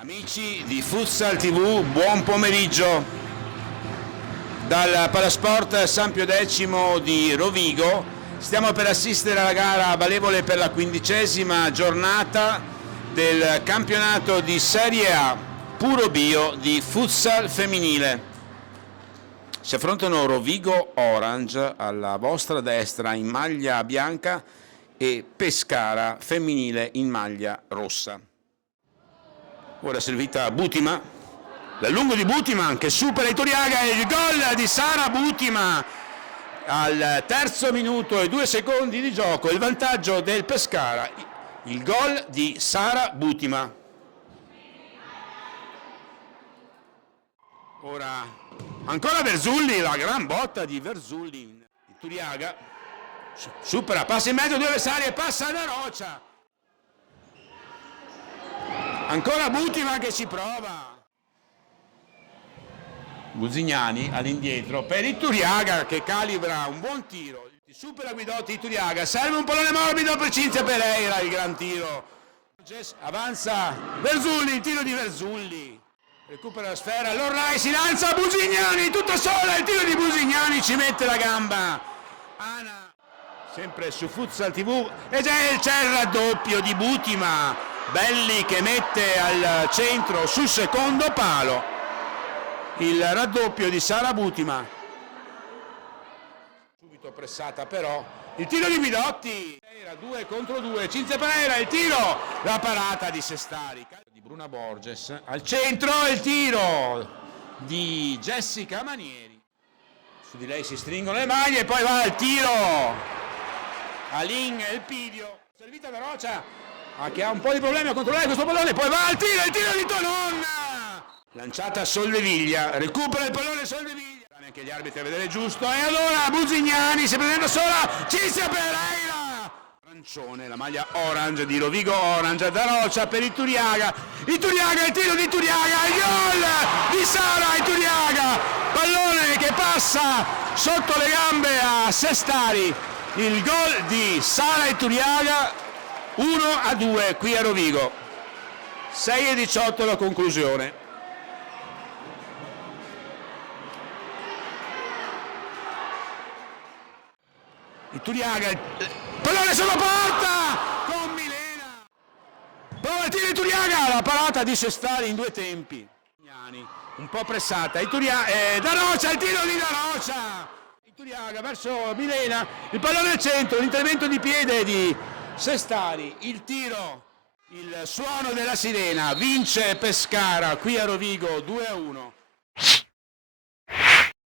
Amici di Futsal TV, buon pomeriggio. Dal Palasport San Pio X di Rovigo stiamo per assistere alla gara valevole per la 15ª giornata del campionato di Serie A Puro Bio di futsal femminile. Si affrontano Rovigo Orange alla vostra destra in maglia bianca e Pescara femminile in maglia rossa. Ora servita Butima, l'allungo di Butima che supera Ituriaga e il gol di Sara Butima al terzo minuto e 2 secondi di gioco, il vantaggio del Pescara, il gol di Sara Butima. Ora ancora Verzulli, la gran botta di Verzulli, Ituriaga supera, passa in mezzo a 2 avversari e passa da Roccia. Ancora Butima che ci prova. Buzignani all'indietro per Ituriaga che calibra un buon tiro. Supera Guidotti Ituriaga, serve un pallone morbido per Cinzia Pereira, il gran tiro. Avanza Verzulli, il tiro di Verzulli. Recupera la sfera, Lorrai si lancia, Buzignani, tutta sola, il tiro di Buzignani, ci mette la gamba. Ana, sempre su Futsal TV, e c'è il raddoppio di Butima. Belli che mette al centro sul secondo palo il raddoppio di Sara Butima. Subito pressata però il tiro di Guidotti, era 2 contro 2, Cinzia Pereira, il tiro, la parata di Sestari di Bruna Borges al centro, il tiro di Jessica Manieri, su di lei si stringono le maglie e poi va al tiro Alin Elpidio, servita da Roccia che ha un po' di problemi a controllare questo pallone, poi va al tiro, il tiro di Tonon, lanciata a Soldeviglia, recupera il pallone Soldeviglia, neanche gli arbitri a vedere giusto, e allora Buzignani si presenta sola, Cinzia Pereira, arancione, la maglia orange di Rovigo Orange, da Roccia per Ituriaga, il tiro di Ituriaga, il gol di Sara Ituriaga, pallone che passa sotto le gambe a Sestari, il gol di Sara Ituriaga, 1-2 qui a Rovigo, 6:18 la conclusione. Ituriaga, pallone sulla porta con Milena, prova il tiro di Ituriaga, la parata di Sestari in 2 tempi, un po' pressata, Da Roccia, il tiro di Da Roccia, Ituriaga verso Milena, il pallone al centro, l'intervento di piede di Sestari, il tiro, il suono della sirena, vince Pescara qui a Rovigo 2-1.